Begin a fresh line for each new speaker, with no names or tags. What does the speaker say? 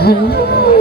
Mm-hmm.